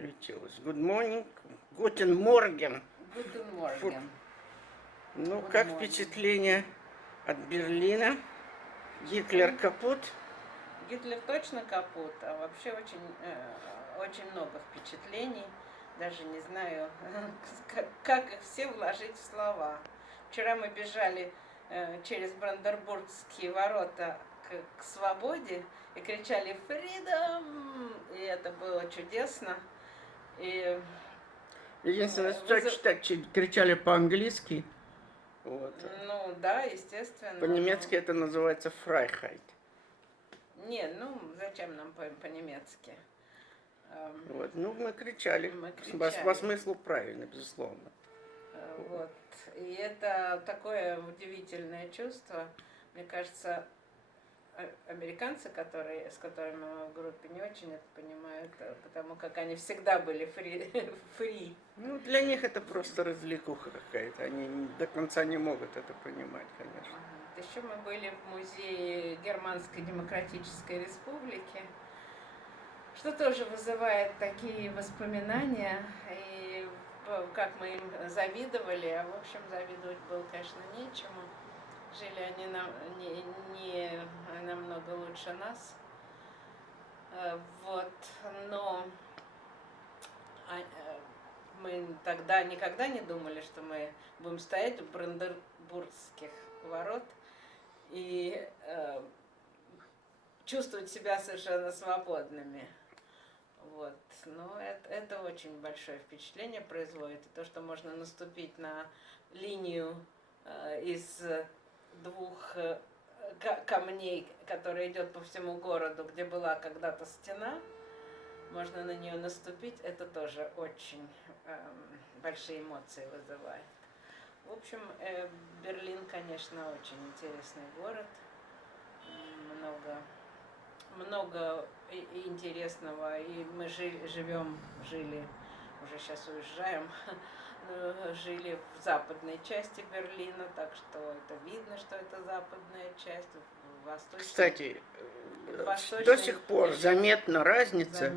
Включилось. Good morning. Guten Morgen. Guten Morgen. Ну, Good как morning. впечатление от Берлина? Гитлер капут? Гитлер точно капут, а вообще очень много впечатлений. Даже не знаю, как их все вложить в слова. Вчера мы бежали через Бранденбургские ворота к свободе и кричали «Freedom!», и это было чудесно. И Единственное, что читать, кричали по-английски. Вот. ну да, естественно. По-немецки это называется Freiheit. Не, ну зачем нам по-немецки? Вот. Ну, мы кричали. Мы По кричали. смыслу правильно, безусловно. Вот. И это такое удивительное чувство. Мне кажется, американцы, с которыми мы в группе, не очень это понимают, потому как они всегда были фри. Ну, для них это просто развлекуха какая-то. Они до конца не могут это понимать, конечно. Еще мы были в музее Германской Демократической Республики, что тоже вызывает такие воспоминания. И как мы им завидовали, а в общем завидовать было, конечно, нечему. Жили они не намного лучше нас. Вот. Но мы тогда никогда не думали, что мы будем стоять у Бранденбургских ворот и чувствовать себя совершенно свободными. Вот. Но это очень большое впечатление производит. И то, что можно наступить на линию из двух камней, которая идет по всему городу, где была когда-то стена, можно на нее наступить, это тоже очень большие эмоции вызывает. В общем, Берлин, конечно, очень интересный город, много интересного, и мы жили, уже сейчас уезжаем, жили в западной части Берлина, так что это видно, что это западная часть. Кстати, до сих пор заметна разница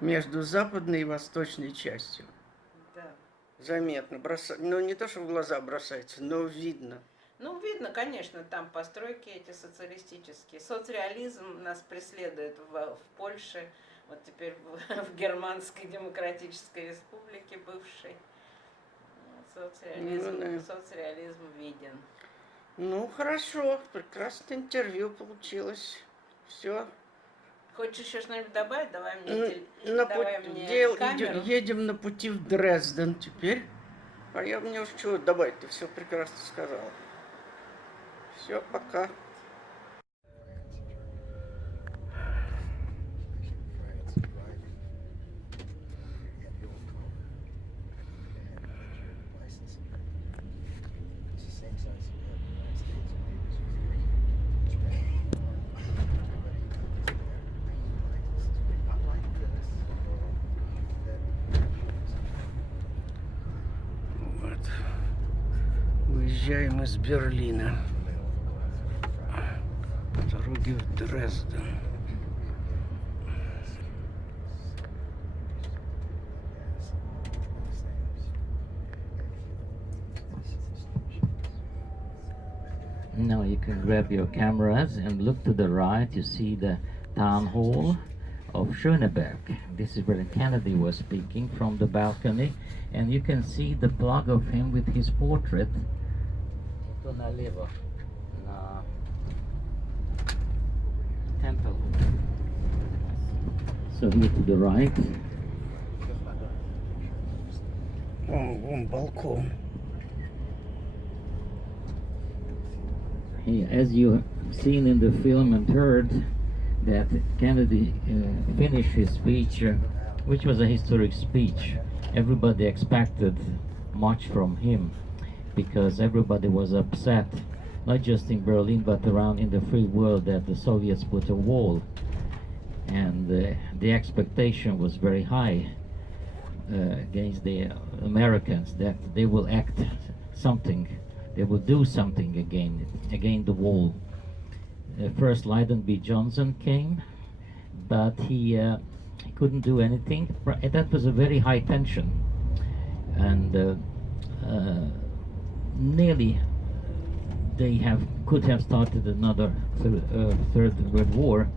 между западной и восточной частью. Да. Заметно. Ну, не то, что в глаза бросается, но видно. Ну, видно, конечно, там постройки эти социалистические. Соцреализм нас преследует в Польше, вот теперь в Германской Демократической Республике бывшей. Соцреализм виден. Ну, хорошо, прекрасное интервью получилось. Все. Хочешь еще что-нибудь добавить? Давай мне камеру. Едем на пути в Дрезден теперь. А я мне уж чего добавить, ты все прекрасно сказала. Все, пока. Вот. Выезжаем из Берлина. По дороге в Дрезден. Now you can grab your cameras and look to the right. You see the town hall of Schöneberg. This is where Kennedy was speaking from the balcony, and you can see the plug of him with his portrait. To nalevo, na temple. So here to the right. Вон балкон. As you have seen in the film and heard, that Kennedy finished his speech, which was a historic speech. Everybody expected much from him because everybody was upset, not just in Berlin but around in the free world, that the Soviets put a wall, and the expectation was very high against the Americans, that they will act something. They will do something against the wall. First Lyndon B. Johnson came, but he He couldn't do anything. That was a very high tension, and nearly they could have started another third World War.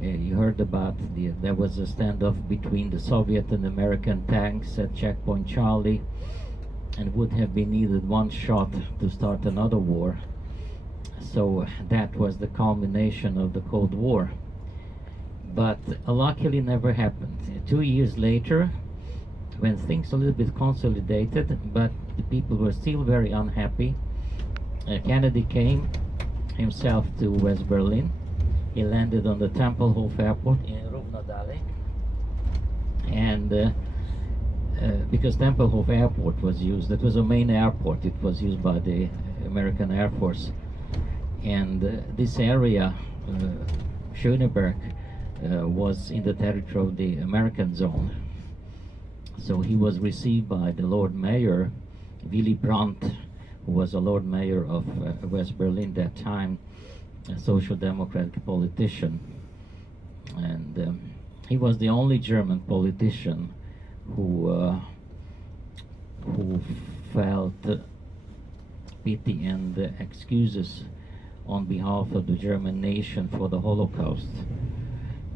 You heard about there was a standoff between the Soviet and American tanks at Checkpoint Charlie, and would have been needed one shot to start another war. So that was the culmination of the Cold War. But luckily never happened. 2 years later, when things a little bit consolidated, but the people were still very unhappy, Kennedy came himself to West Berlin. He landed on the Tempelhof Airport in Rovnodale, and because Tempelhof Airport was used, that was a main airport, it was used by the American Air Force, and this area, Schöneberg, was in the territory of the American zone. So he was received by the Lord Mayor, Willy Brandt, who was a Lord Mayor of West Berlin that time, a social democratic politician. And he was the only German politician who felt pity and excuses on behalf of the German nation for the Holocaust.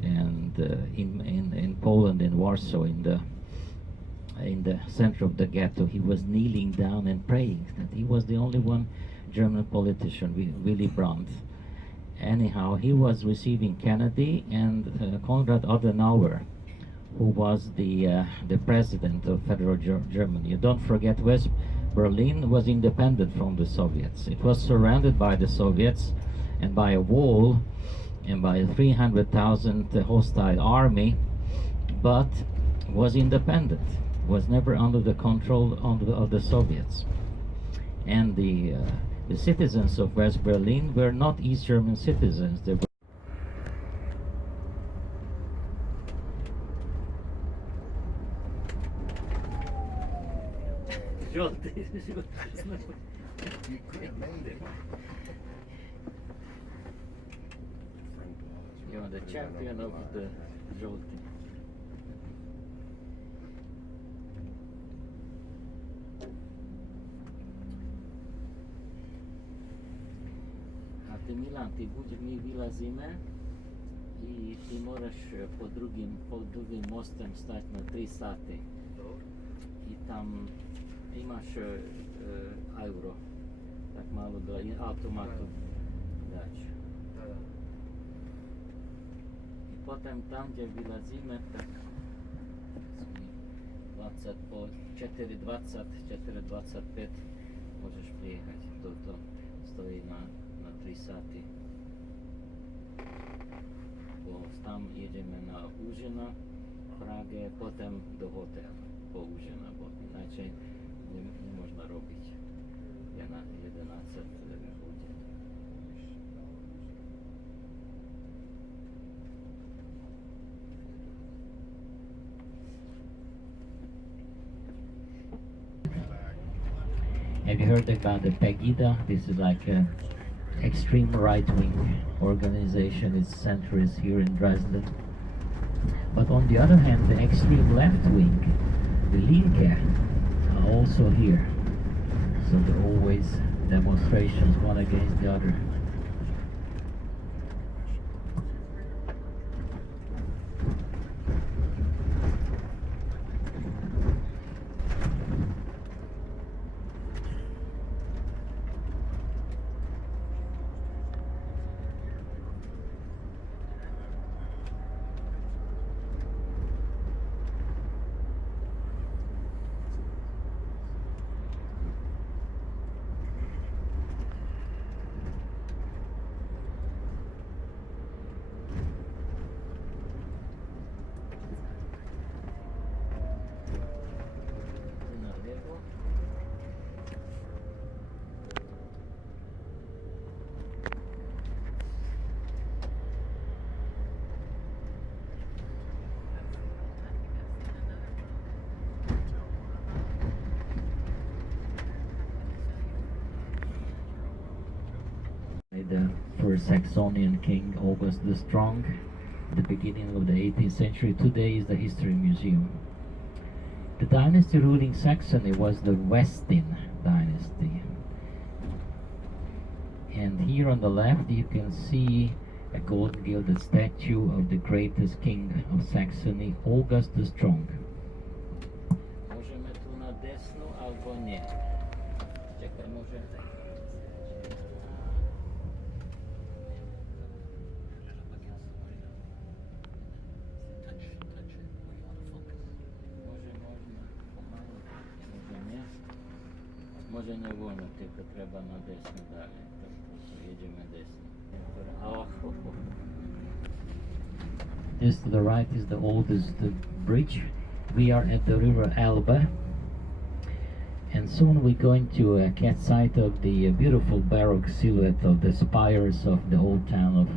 And in Poland, in Warsaw, in the center of the ghetto, he was kneeling down and praying. That he was the only one German politician, Willy Brandt. Anyhow, he was receiving Kennedy and Konrad Adenauer, who was the president of Federal Germany. You don't forget, West Berlin was independent from the Soviets. It was surrounded by the Soviets and by a wall and by a 300,000 hostile army, but was independent, was never under the control of the Soviets. And the citizens of West Berlin were not East German citizens. They were You're the champion of the Żółty. A ty, Milan, ty mi wylazimy i ty możesz pod drugim mostem stać na 3 sati. I tam imaš euro, tak malo do automatu dać. I potem tam, gdzie wylazimy, tak 20 po 4,20, 4,25 możesz przyjechać. To stoi na 3 sati. Bo tam jedziemy na Użyna, Pragę, potem do hotelu po Użyna, bo inaczej nie można robić. Ja na 11 godzin. Have you heard about the Pegida? This is like an extreme right-wing organization. Its center is here in Dresden. But on the other hand, the extreme left-wing, the Linke, are also here. So there are always demonstrations, one against the other. The first Saxonian king, August the Strong, the beginning of the 18th century. Today is the History Museum. The dynasty ruling Saxony was the Westin dynasty. And here on the left you can see a gold gilded statue of the greatest king of Saxony, August the Strong. Możemy tu na desno albo nie. Czekaj, może... Może nie wolno, tylko trzeba na desno dalej. To jedziemy desno. This to the right is the oldest bridge. We are at the river Elbe, and soon we're going to catch sight of the beautiful baroque silhouette of the spires of the old town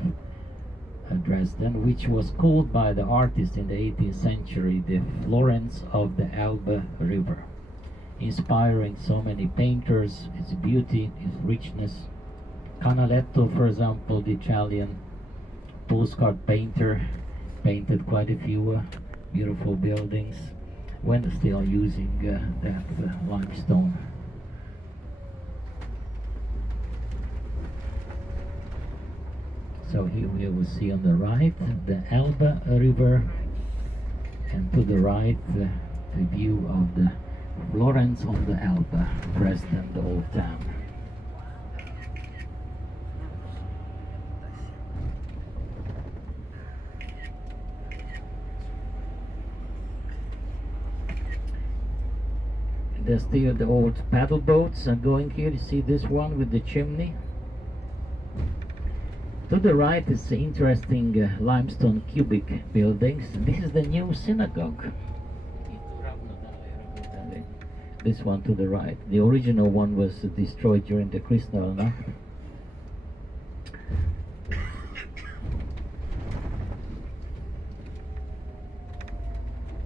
of Dresden, which was called by the artist in the 18th century the Florence of the Elbe River, inspiring so many painters, its beauty, its richness. Canaletto, for example, the Italian postcard painter, painted quite a few beautiful buildings when still using that limestone. So here we will see on the right the Elbe River, and to the right the view of the Florence on the Elbe, Dresden, the old town. There's still the old paddle boats are going here. You see this one with the chimney. To the right is the interesting limestone cubic buildings. This is the new synagogue. This one to the right. The original one was destroyed during the Kristallnacht.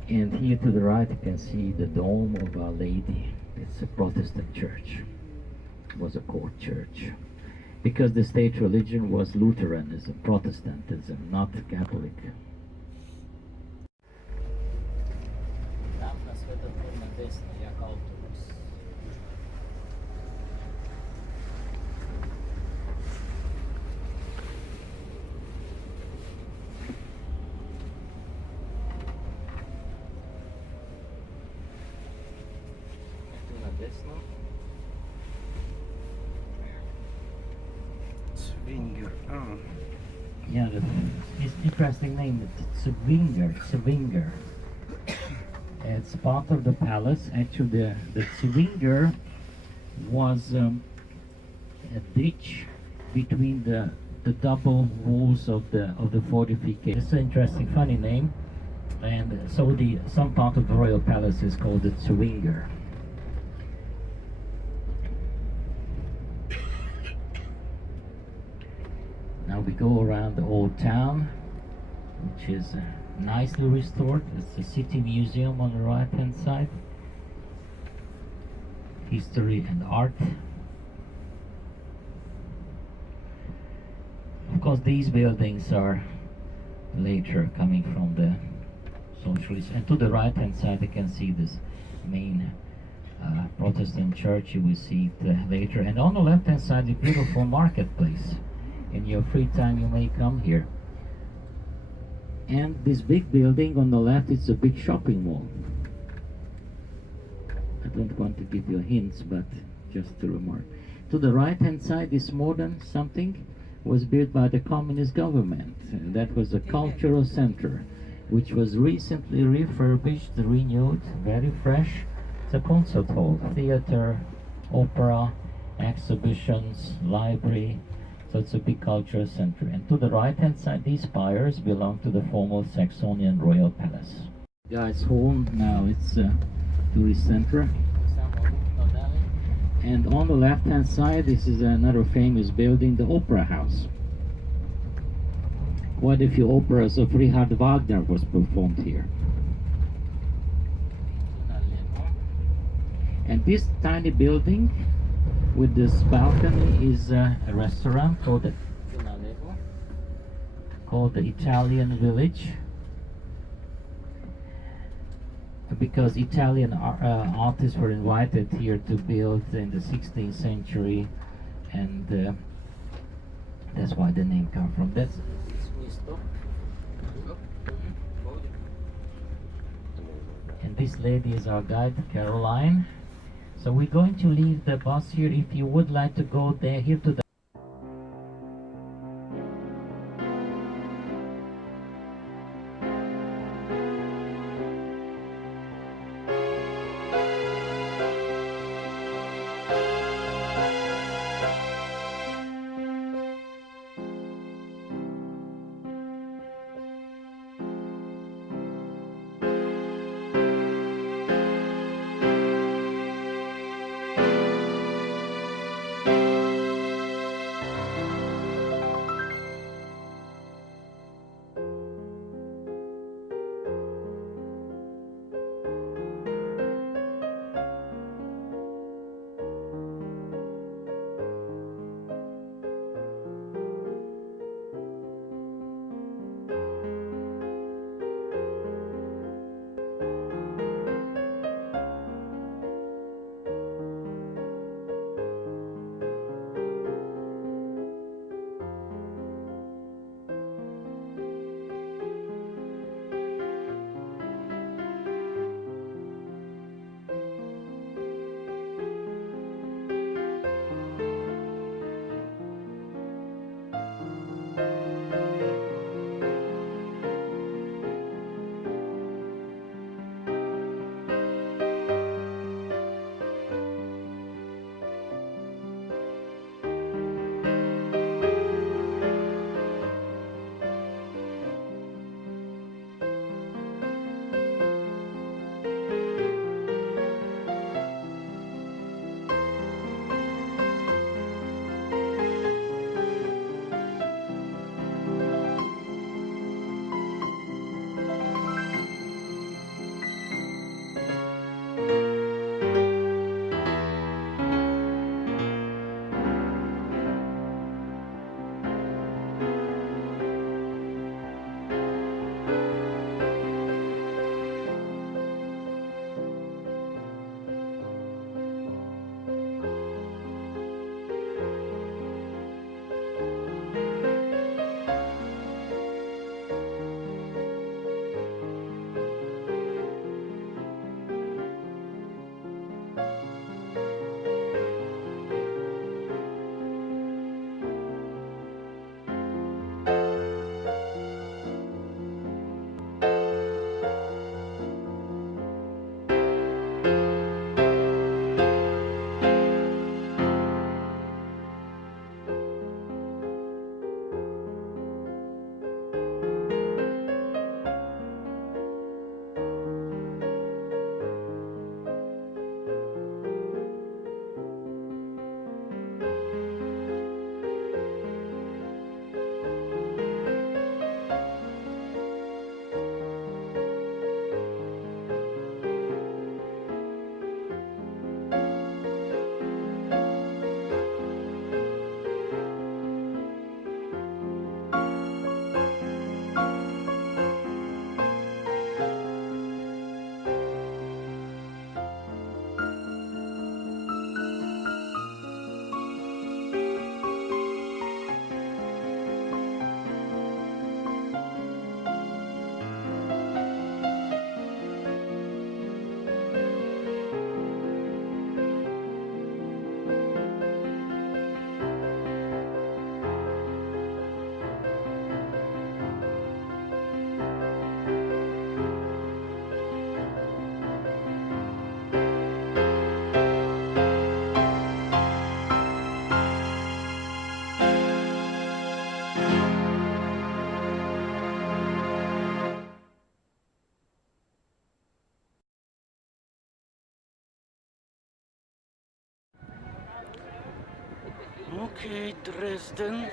And here to the right you can see the dome of Our Lady. It's a Protestant church. It was a court church. Because the state religion was Lutheranism, Protestantism, not Catholic. Swinger. Oh. Yeah, it's interesting name. It's Zwinger. It's part of the palace. Actually, the Zwinger was a ditch between the double walls of the fortification. It's an interesting, funny name, and so some part of the royal palace is called the Zwinger. Now we go around the old town, which is nicely restored. It's the city museum on the right hand side. History and art. Of course, these buildings are later coming from the socialists. And to the right hand side you can see this main Protestant church. You will see it later. And on the left hand side, the beautiful marketplace. In your free time you may come here. And this big building on the left is a big shopping mall. I don't want to give you hints, but just a remark. To the right hand side, this modern something was built by the communist government. That was a cultural center, which was recently refurbished, renewed, very fresh. It's a concert hall, theater, opera, exhibitions, library. So it's a big cultural center. And to the right hand side, these spires belong to the former Saxonian royal palace. Guys' home, now it's a tourist center. And on the left hand side, this is another famous building, the Opera House. Quite a few operas of Richard Wagner was performed here. And this tiny building with this balcony is a restaurant called called the Italian village, because Italian artists were invited here to build in the 16th century, and that's why the name comes from. That's and this lady is our guide, Caroline. So we're going to leave the bus here. If you would like to go there, here to the Окей, Дрезден.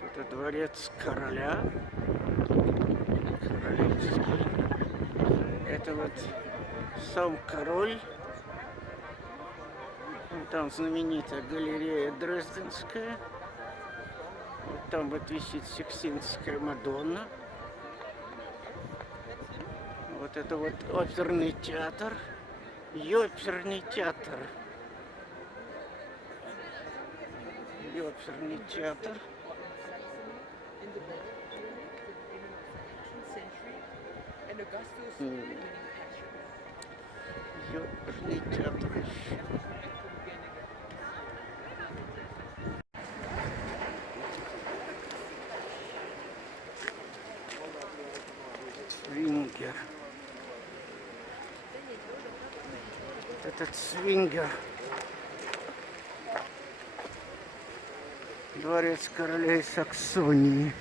Это дворец короля. Королевский. Это вот сам король. Там знаменитая галерея Дрезденская. Вот там вот висит Сикстинская Мадонна. Вот это вот оперный театр. Ёперный театр. Ёперный театр. Ёперный театр еще. Свингер. Этот свингер. Дворец королей Саксонии.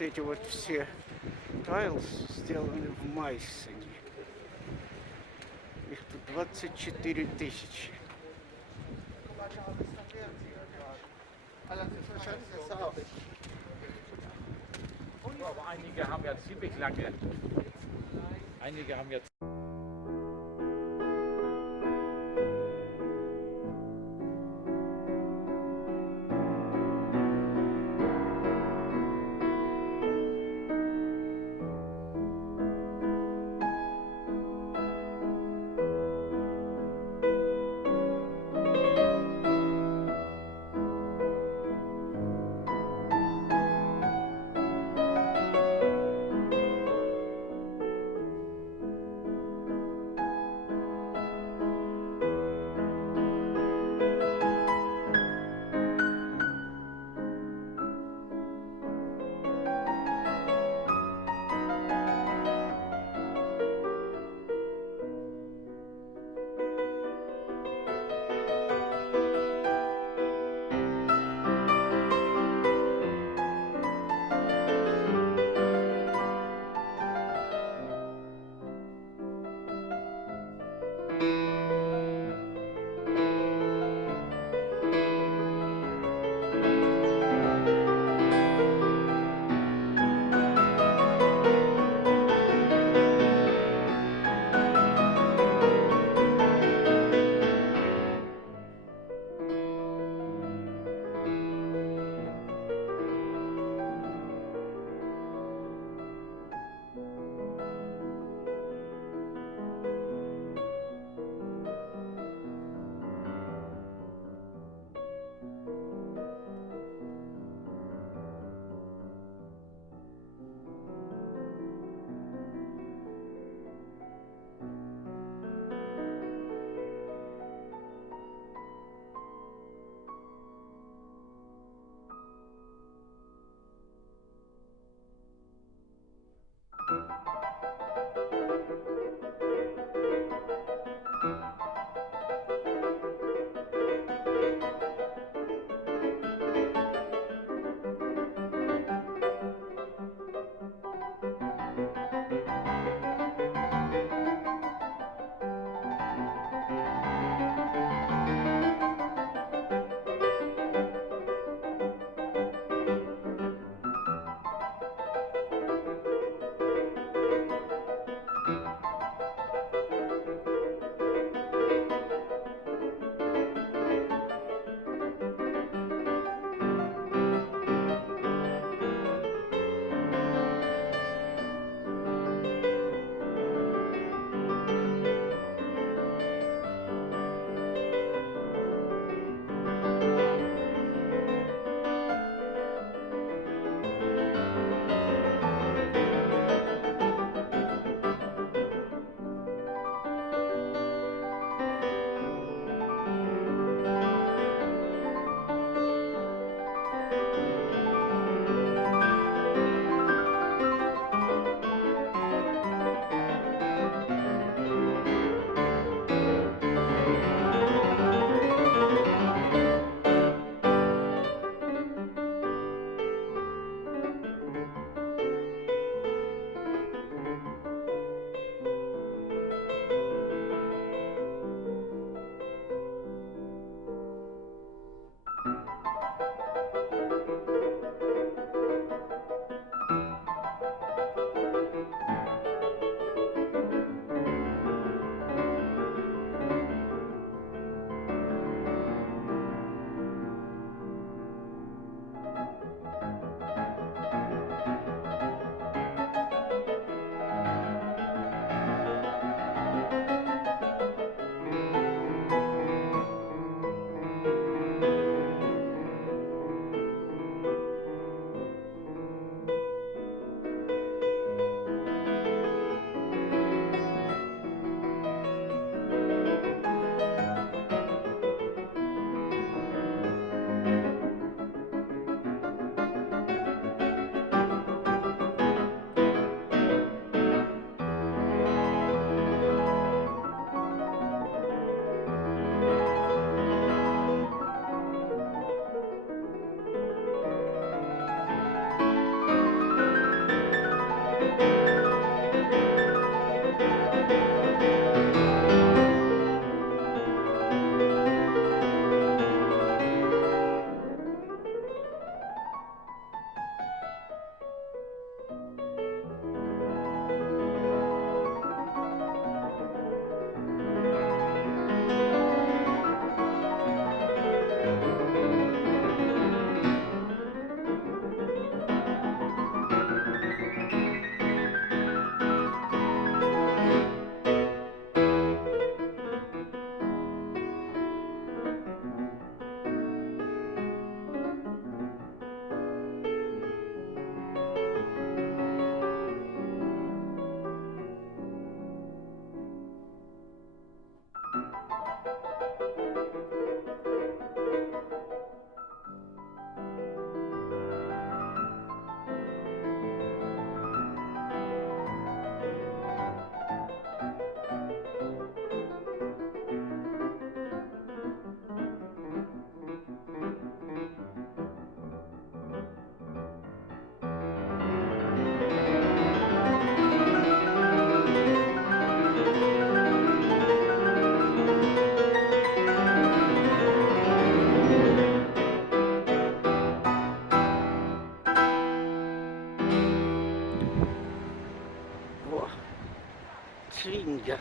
вот эти вот все тайлс сделаны в Майсоне. Их тут 24 тысячи. Aber einige haben ja ziemlich lange. Einige haben jetzt.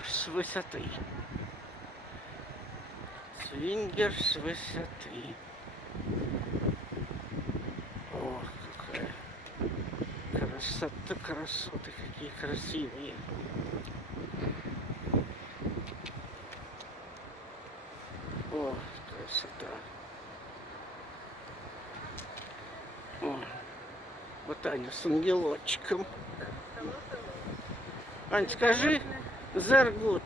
с высоты. Свингер с высоты. О, какая красота, красоты, какие красивые. О, красота. О, вот Аня с ангелочком. Ань, скажи, Заргут.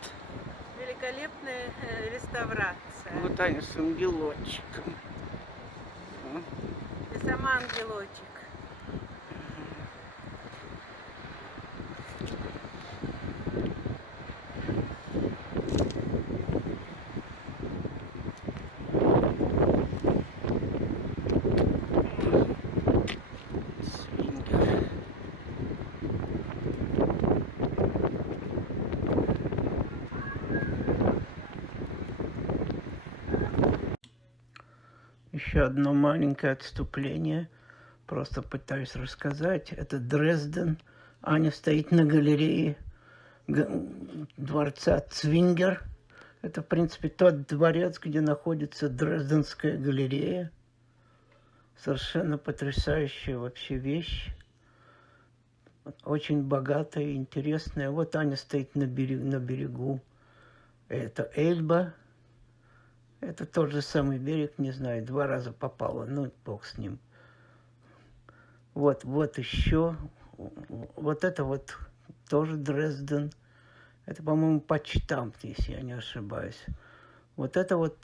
Великолепная реставрация. Вот Аня с ангелочком. И сама ангелочек. Свингер. Еще одно маленькое отступление. Просто пытаюсь рассказать. Это Дрезден. Аня стоит на галерее дворца Цвингер. Это, в принципе, тот дворец, где находится Дрезденская галерея. Совершенно потрясающая вообще вещь. Очень богатая и интересная. Вот Аня стоит на берегу. Это Эльба. Это тот же самый берег, не знаю, 2 раза попало. Ну, бог с ним. Вот еще. Вот это вот тоже Дрезден. Это, по-моему, почтамт, если я не ошибаюсь. Вот это вот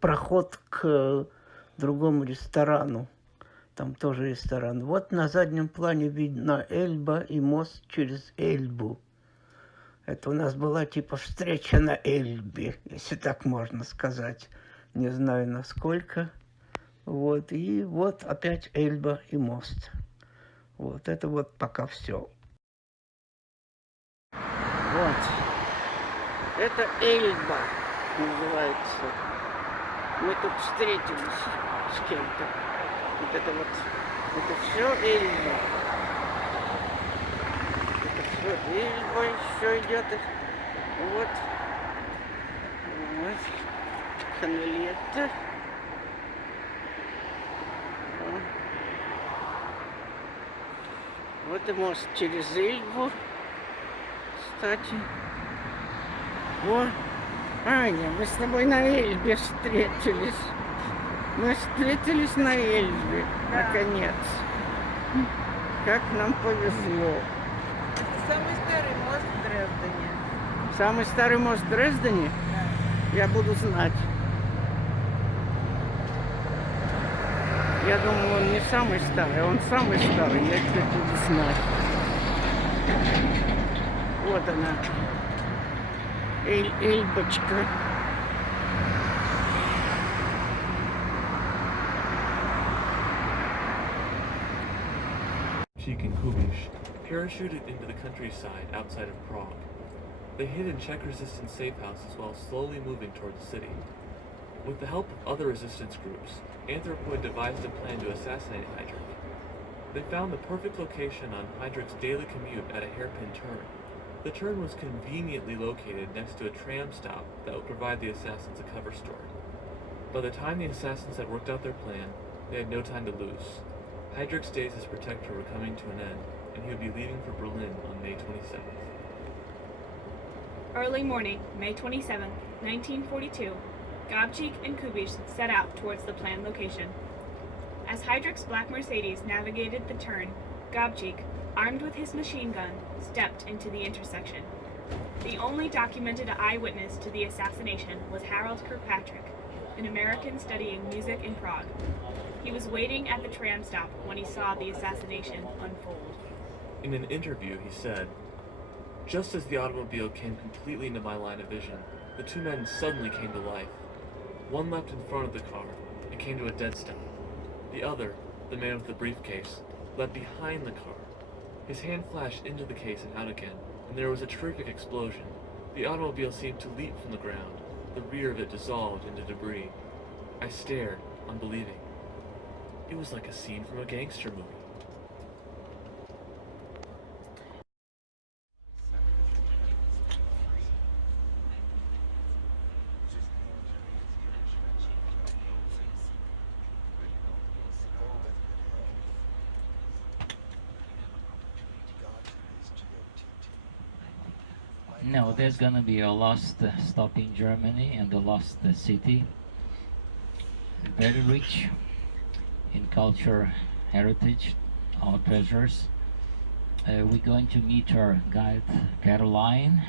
проход к другому ресторану. Там тоже ресторан. Вот на заднем плане видно Эльба и мост через Эльбу. Это у нас была типа встреча на Эльбе, если так можно сказать. Не знаю насколько. Вот. И вот опять Эльба и мост. Вот это вот пока все. Вот. Это Эльба называется. Мы тут встретились с кем-то. Вот это все Эльба. Это все Эльба еще идет. Вот. Вот. Каналета. Вот и мост через Эльбу. Кстати. О, Аня, мы с тобой на Эльбе встретились. Мы встретились на Эльбе, да. Наконец. Как нам повезло. Это самый старый мост в Дрездене. Самый старый мост в Дрездене? Да. Я буду знать. Я думаю, он не самый старый, он самый старый. Я теперь буду знать. Вот она. Эльбочка. Gabčík and Kubiš parachuted into the countryside outside of Prague. They hid in Czech-resistant safe houses while slowly moving toward the city. With the help of other resistance groups, Anthropoid devised a plan to assassinate Heydrich. They found the perfect location on Heydrich's daily commute at a hairpin turn. The turn was conveniently located next to a tram stop that would provide the assassins a cover story. By the time the assassins had worked out their plan, they had no time to lose. Heydrich's days as protector were coming to an end, and he would be leaving for Berlin on May 27th. Early morning, May 27, 1942, Gabčík and Kubiš set out towards the planned location. As Heydrich's black Mercedes navigated the turn, Gabčík, armed with his machine gun, stepped into the intersection. The only documented eyewitness to the assassination was Harold Kirkpatrick, an American studying music in Prague. He was waiting at the tram stop when he saw the assassination unfold. In an interview, he said, "Just as the automobile came completely into my line of vision, the two men suddenly came to life. One leapt in front of the car and came to a dead stop. The other, the man with the briefcase, leapt behind the car. His hand flashed into the case and out again, and there was a terrific explosion. The automobile seemed to leap from the ground. The rear of it dissolved into debris. I stared, unbelieving. It was like a scene from a gangster movie." No, there's gonna be a lost stop in Germany and a lost city. Very rich in culture, heritage, our treasures. We're going to meet our guide Caroline,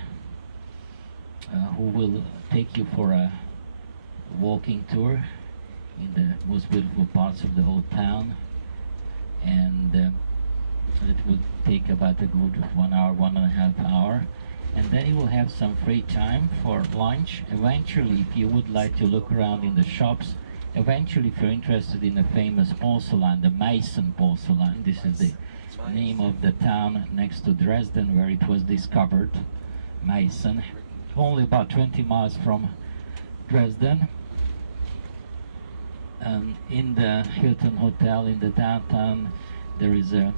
who will take you for a walking tour in the most beautiful parts of the whole town, and it will take about a good 1 hour, 1.5 hours, and then you will have some free time for lunch. Eventually, if you would like to look around in the shops, eventually if you're interested in the famous porcelain, the Meissen porcelain, this is the name of the town next to Dresden where it was discovered, Meissen, only about 20 miles from Dresden. In the Hilton Hotel in the downtown there is a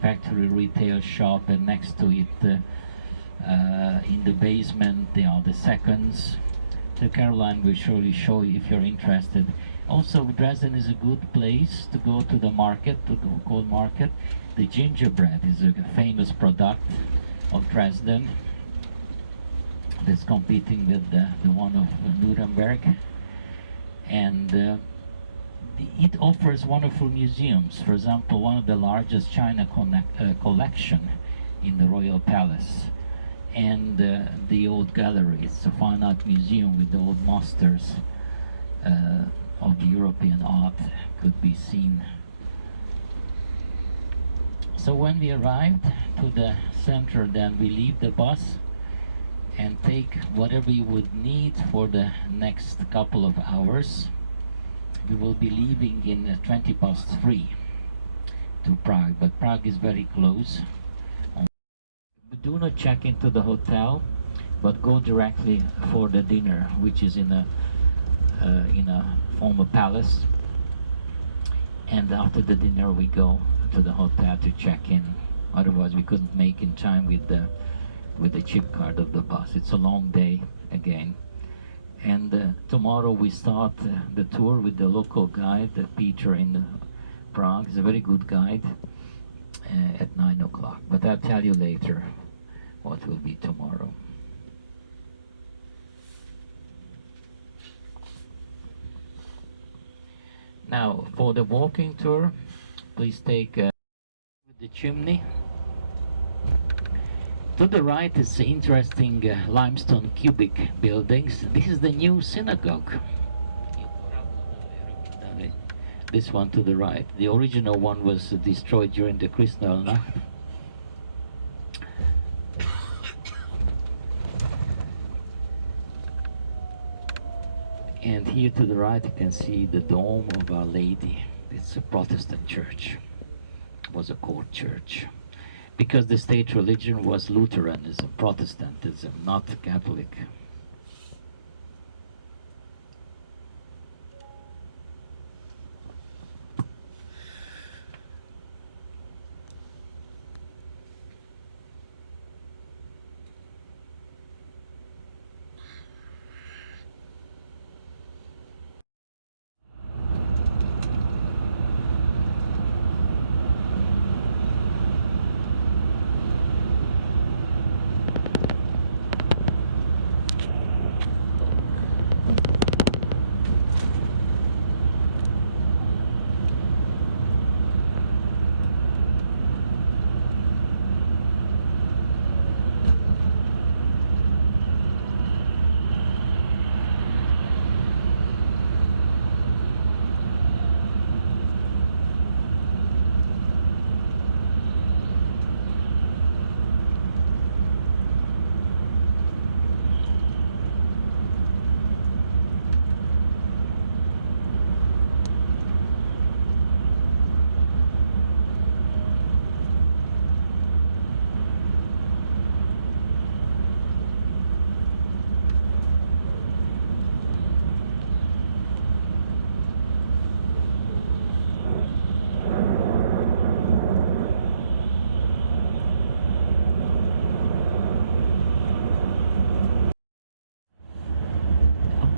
factory retail shop, and next to it in the basement there are the seconds. So Caroline will surely show you if you're interested. Also, Dresden is a good place to go to the market, to the gold market. The gingerbread is a famous product of Dresden that's competing with the one of Nuremberg, and it offers wonderful museums. For example, one of the largest China collection in the Royal Palace, and the old gallery. It's a fine art museum with the old masters of the European art could be seen. So when we arrived to the center, then we leave the bus and take whatever you would need for the next couple of hours. We will be leaving in 3:20 to Prague, but Prague is very close. Do not check into the hotel, but go directly for the dinner, which is in a former palace. And after the dinner, we go to the hotel to check in. Otherwise, we couldn't make in time with the chip card of the bus. It's a long day again. And tomorrow we start the tour with the local guide, Peter in Prague. He's a very good guide. At 9 o'clock, but I'll tell you later what will be tomorrow. Now, for the walking tour, please take the chimney. To the right is interesting limestone cubic buildings. This is the new synagogue. This one to the right. The original one was destroyed during the Kristallnacht. And here to the right you can see the Dome of Our Lady. It's a Protestant church. It was a court church. Because the state religion was Lutheranism, Protestantism, not Catholic.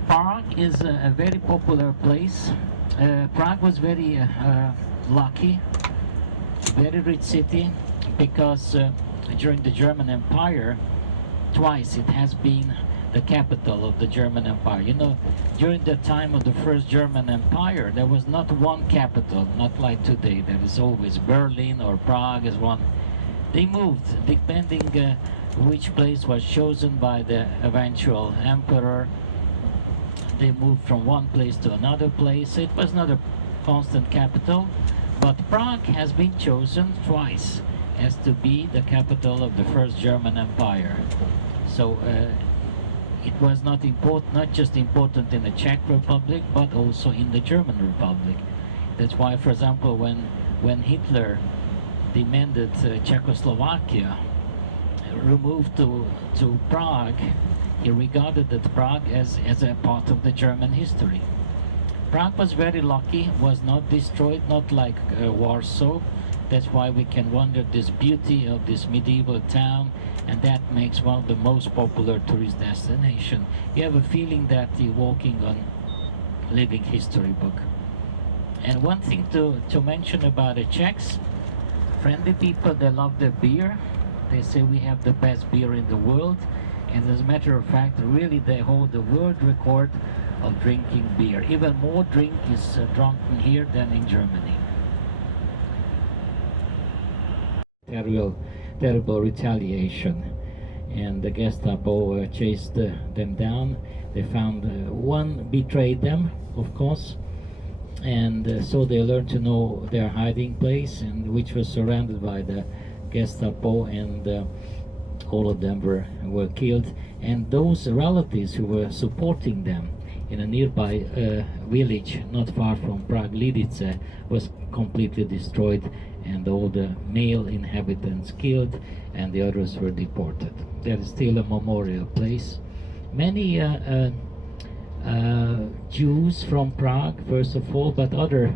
Prague is a very popular place. Prague was very lucky, very rich city, because during the German Empire twice it has been the capital of the German Empire. You know, during the time of the first German Empire, there was not one capital, not like today. There is always Berlin or Prague as one. They moved depending which place was chosen by the eventual emperor. They moved from one place to another place. It was not a constant capital, but Prague has been chosen twice as to be the capital of the first German Empire. So it was not just important in the Czech Republic, but also in the German Republic. That's why, for example, when Hitler demanded Czechoslovakia removed to Prague, he regarded that Prague as a part of the German history. Prague was very lucky, was not destroyed, not like Warsaw. That's why we can wonder this beauty of this medieval town, and that makes one of the most popular tourist destinations. You have a feeling that you're walking on living history book. And one thing to mention about the Czechs, friendly people, they love their beer. They say we have the best beer in the world. And as a matter of fact, really they hold the world record of drinking beer. Even more drink is drunk here than in Germany. Terrible retaliation. And the Gestapo chased them down. They found one betrayed them, of course. And so they learned to know their hiding place, and which was surrounded by the Gestapo, and all of them were killed. And those relatives who were supporting them in a nearby village not far from Prague, Lidice, was completely destroyed, and all the male inhabitants killed, and the others were deported. There is still a memorial place. Many Jews from Prague, first of all, but other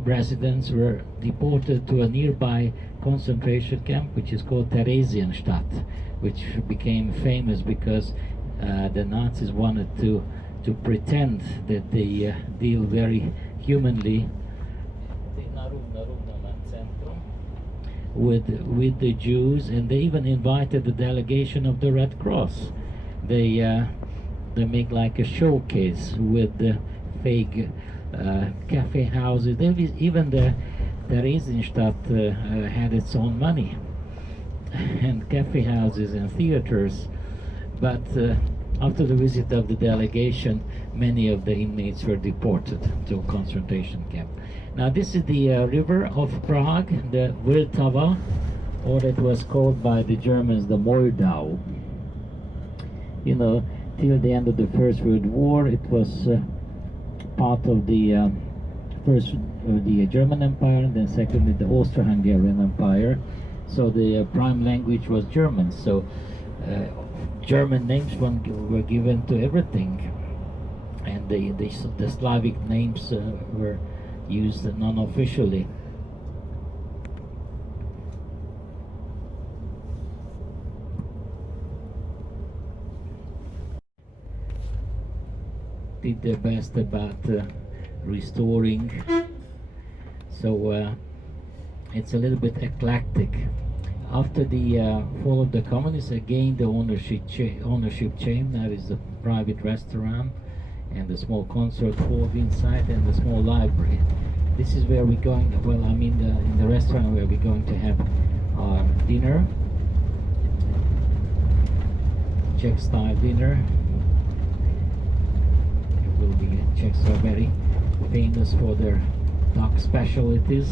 residents were deported to a nearby concentration camp, which is called Theresienstadt, which became famous because the Nazis wanted to pretend that they deal very humanly with the Jews, and they even invited the delegation of the Red Cross. They make like a showcase with the fake cafe houses. Even the Theresienstadt had its own money and cafe houses and theaters, but after the visit of the delegation, many of the inmates were deported to a concentration camp. Now this is the river of Prague, the Vltava, or it was called by the Germans the Moldau. You know, till the end of the First World War, it was part of the first the German Empire, and then secondly the Austro-Hungarian Empire. So the prime language was German. So German names were given to everything, and the Slavic names were used non-officially. Did their best about restoring, so it's a little bit eclectic. After the fall of the communists, again the ownership changed. There is a private restaurant and a small concert hall inside, and a small library. This is where we're going. Well, I mean, in the restaurant where we're going to have our dinner, Czech-style dinner. Will be Czechs are very famous for their duck specialties.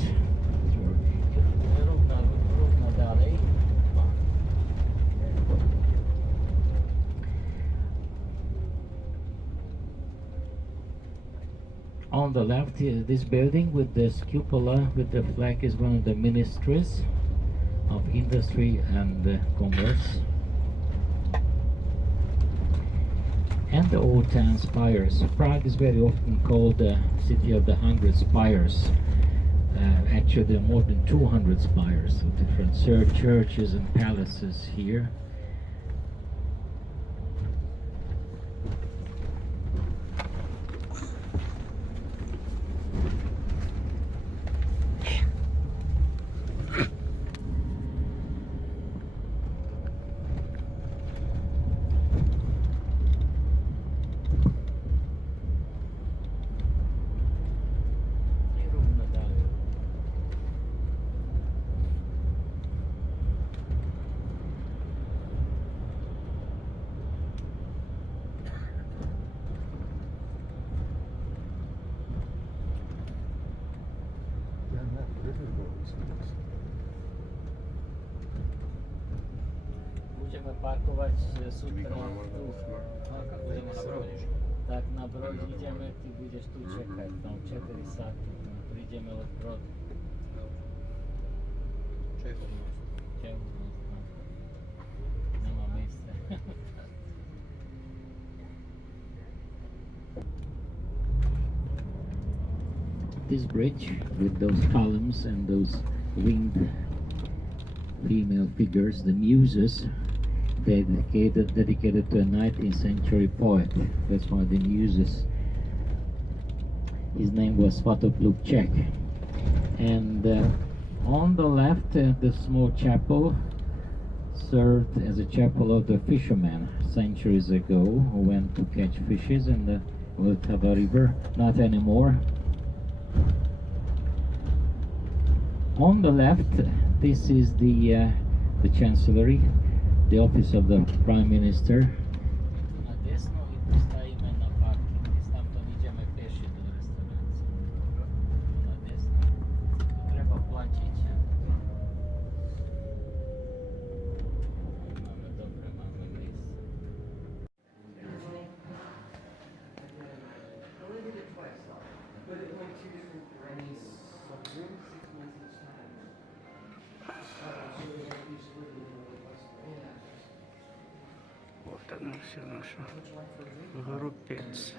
On the left, this building with this cupola with the flag is one of the ministries of industry and commerce. And the old town spires. Prague is very often called the city of the 100 spires. Actually, there are more than 200 spires of different churches and palaces here. parkować sutra tu. Budeme na brodi. Tak na brod ideme, ty budeš tu čekať, tam 4 sáky, prídeme od brod. Čeho? Nemá mieste. This bridge with those columns and those winged female figures, the muses, dedicated to a 19th century poet. That's one of the muses. His name was Svatopluk Čech. And on the left, the small chapel served as a chapel of the fishermen centuries ago who went to catch fishes in the Vltava River. Not anymore. On the left, this is the chancellery, the office of the prime minister. Na desno i tu stajíme na parking, tamto ideme peši do restaurácie. Na desno treba platiť. Máme dobre, máme miest. Вот она все наша группец.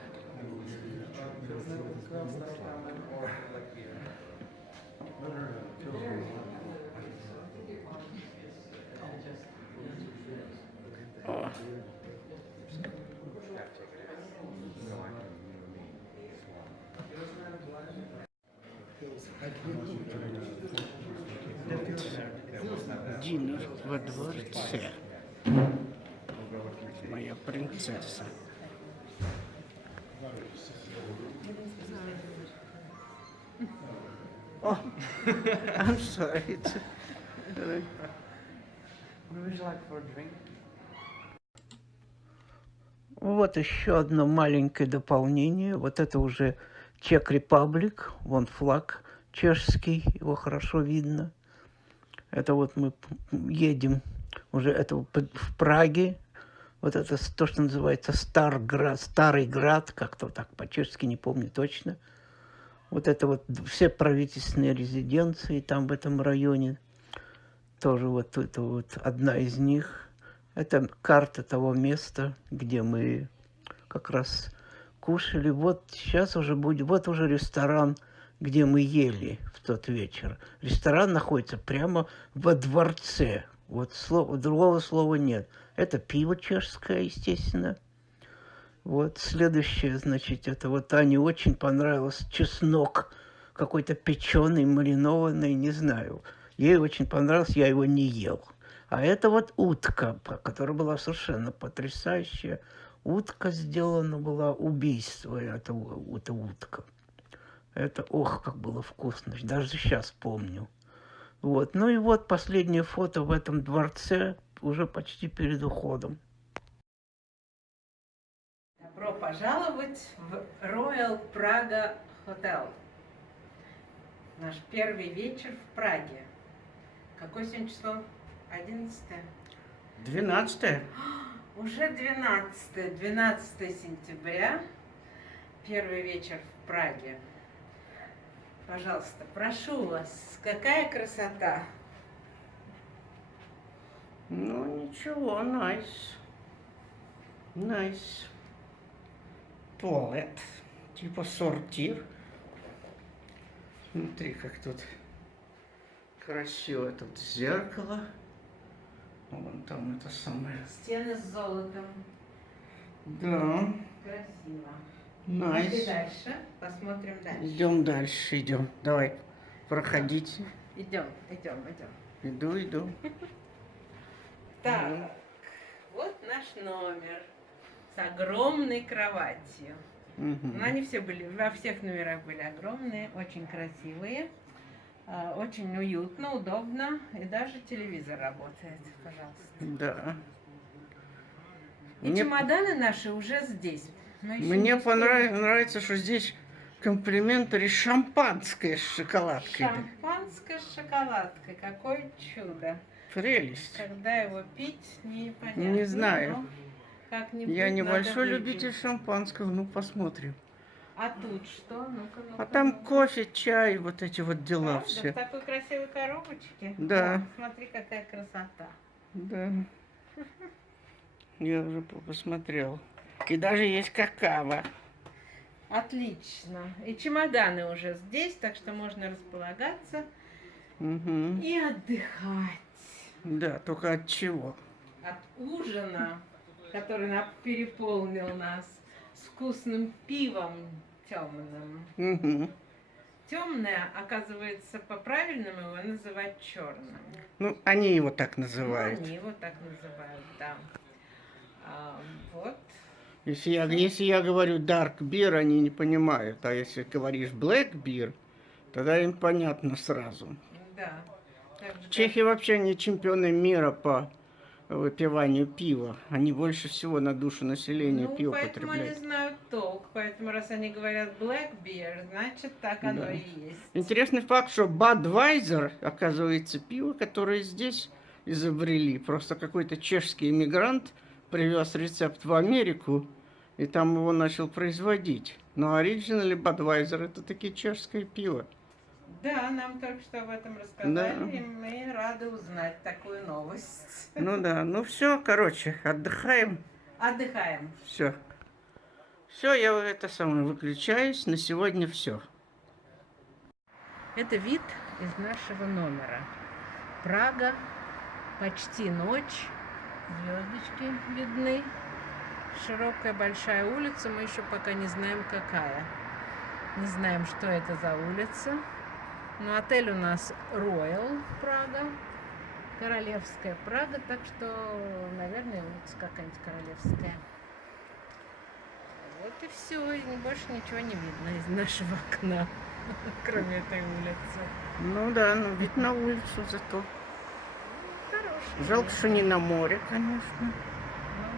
О. Дина во дворце. Моя принцесса. О, I'm sorry. Вот еще одно маленькое дополнение. Вот это уже Czech Republic. Вон флаг чешский, его хорошо видно. Это вот мы едем уже это в Праге. Вот это то, что называется Старый Град, как-то так по-чешски, не помню точно. Вот это вот все правительственные резиденции там в этом районе. Тоже вот это вот одна из них. Это карта того места, где мы как раз кушали. Вот сейчас уже будет, вот уже ресторан, где мы ели в тот вечер. Ресторан находится прямо во дворце. Вот другого слова нет. Это пиво чешское, естественно. Вот следующее, значит, это вот Ане очень понравился чеснок какой-то печеный, маринованный, не знаю. Ей очень понравился, я его не ел. А это вот утка, которая была совершенно потрясающая. Утка сделана была, убийство, это утка. Это, ох, как было вкусно, даже сейчас помню. Вот. Ну и вот последнее фото в этом дворце, уже почти перед уходом. Добро пожаловать в Royal Praga Hotel. Наш первый вечер в Праге. Какое сегодня число? 11? 12. Уже 12. 12 сентября. Первый вечер в Праге. Пожалуйста, прошу вас, какая красота. Ну, ничего, nice. Nice. Туалет. Типа сортир. Смотри, как тут красиво. Тут зеркало. Вон там это самое. Стены с золотом. Да. Красиво. Nice. Пошли дальше, посмотрим дальше. Идем дальше, идем. Давай, проходите. Идем. Иду. Так, вот наш номер с огромной кроватью. Мгм. Ну, они все были, во всех номерах были огромные, очень красивые, очень уютно, удобно, и даже телевизор работает, пожалуйста. Да. И чемоданы наши уже здесь. Мы еще Мне не успели. нравится, что здесь комплиментари шампанское с шоколадкой. Шампанское с шоколадкой, какое чудо. Прелесть. Когда его пить, непонятно. Не знаю. но как-нибудь Я надо небольшой выпить. любитель шампанского, ну посмотрим. А тут что? Ну-ка, ну-ка, А там ну-ка. кофе, чай, вот эти вот дела Правда? все. В такой красивой коробочке? Да. О, смотри, какая красота. Да. Я уже посмотрел. И даже есть какао. Отлично. И чемоданы уже здесь, так что можно располагаться Мгм. и отдыхать. Да, только от чего? От ужина, который переполнил нас, с вкусным пивом темным. Мгм. Темное, оказывается, по-правильному его называть черным. Ну, они его так Ну, называют. они его так называют, да. Вот. Если я говорю dark beer, они не понимают. А если говоришь black beer, тогда им понятно сразу. Да. Так же, как- Чехи вообще не чемпионы мира по выпиванию пива. Они больше всего на душу населения Ну, пиво поэтому они потребляют. знают толк. Поэтому, раз они говорят black beer, значит, так оно Да. и есть. Интересный факт, что Budweiser, оказывается, пиво, которое здесь изобрели. Просто какой-то чешский иммигрант привез рецепт в Америку, и там его начал производить. Но оригинальный Budweiser это таки чешское пиво. Да, нам только что об этом рассказали, и мы рады узнать такую новость. Ну да, ну все, короче, отдыхаем. Отдыхаем. Все. Все, я это самое выключаюсь. На сегодня все. Это вид из нашего номера. Прага, почти ночь, звездочки видны. Широкая большая улица, мы еще пока не знаем какая. Не знаем, что это за улица. Но отель у нас Royal Прага, Королевская Прага, так что, наверное, улица какая-нибудь королевская. Вот и все, и больше ничего не видно из нашего окна, кроме этой улицы. Ну да, ну ведь на улицу зато. Хороший. Жалко, что не на море, конечно. Ну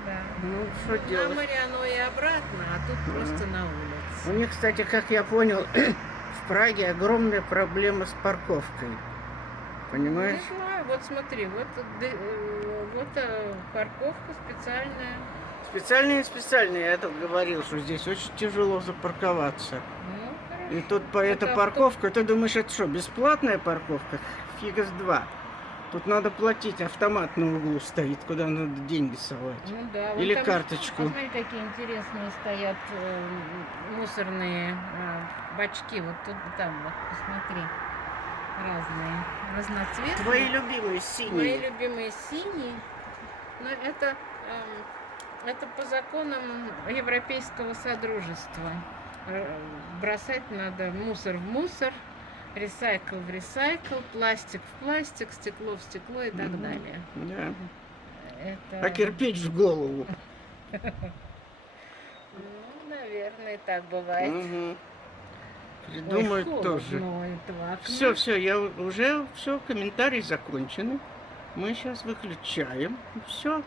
да. Ну, что На делать? море оно и обратно, а тут просто на улице. У них, кстати, как я понял, в Праге огромная проблема с парковкой. Понимаешь? Не знаю, вот смотри, вот парковка специальная. Специально я тут говорил, что здесь очень тяжело запарковаться. Ну, хорошо. И тут по эта Это парковка, ты думаешь, это что, бесплатная парковка? Фига с два. Тут надо платить, автомат на углу стоит, куда надо деньги совать. Ну да, Или там, карточку. Смотри, какие интересные стоят мусорные бачки. Вот тут, там, вот, посмотри. Разные, разноцветные. Твои любимые Мои синие. любимые синие. Но это по законам Европейского Содружества. Бросать надо мусор в мусор, ресайкл в ресайкл, пластик в пластик, стекло в стекло и так далее. Да. Это, А кирпич в голову. ну, наверное, и так бывает. Мгм. Ой, Придумают холодно тоже. у этого окна. Все, я уже все, комментарии закончены. Мы сейчас выключаем. Все,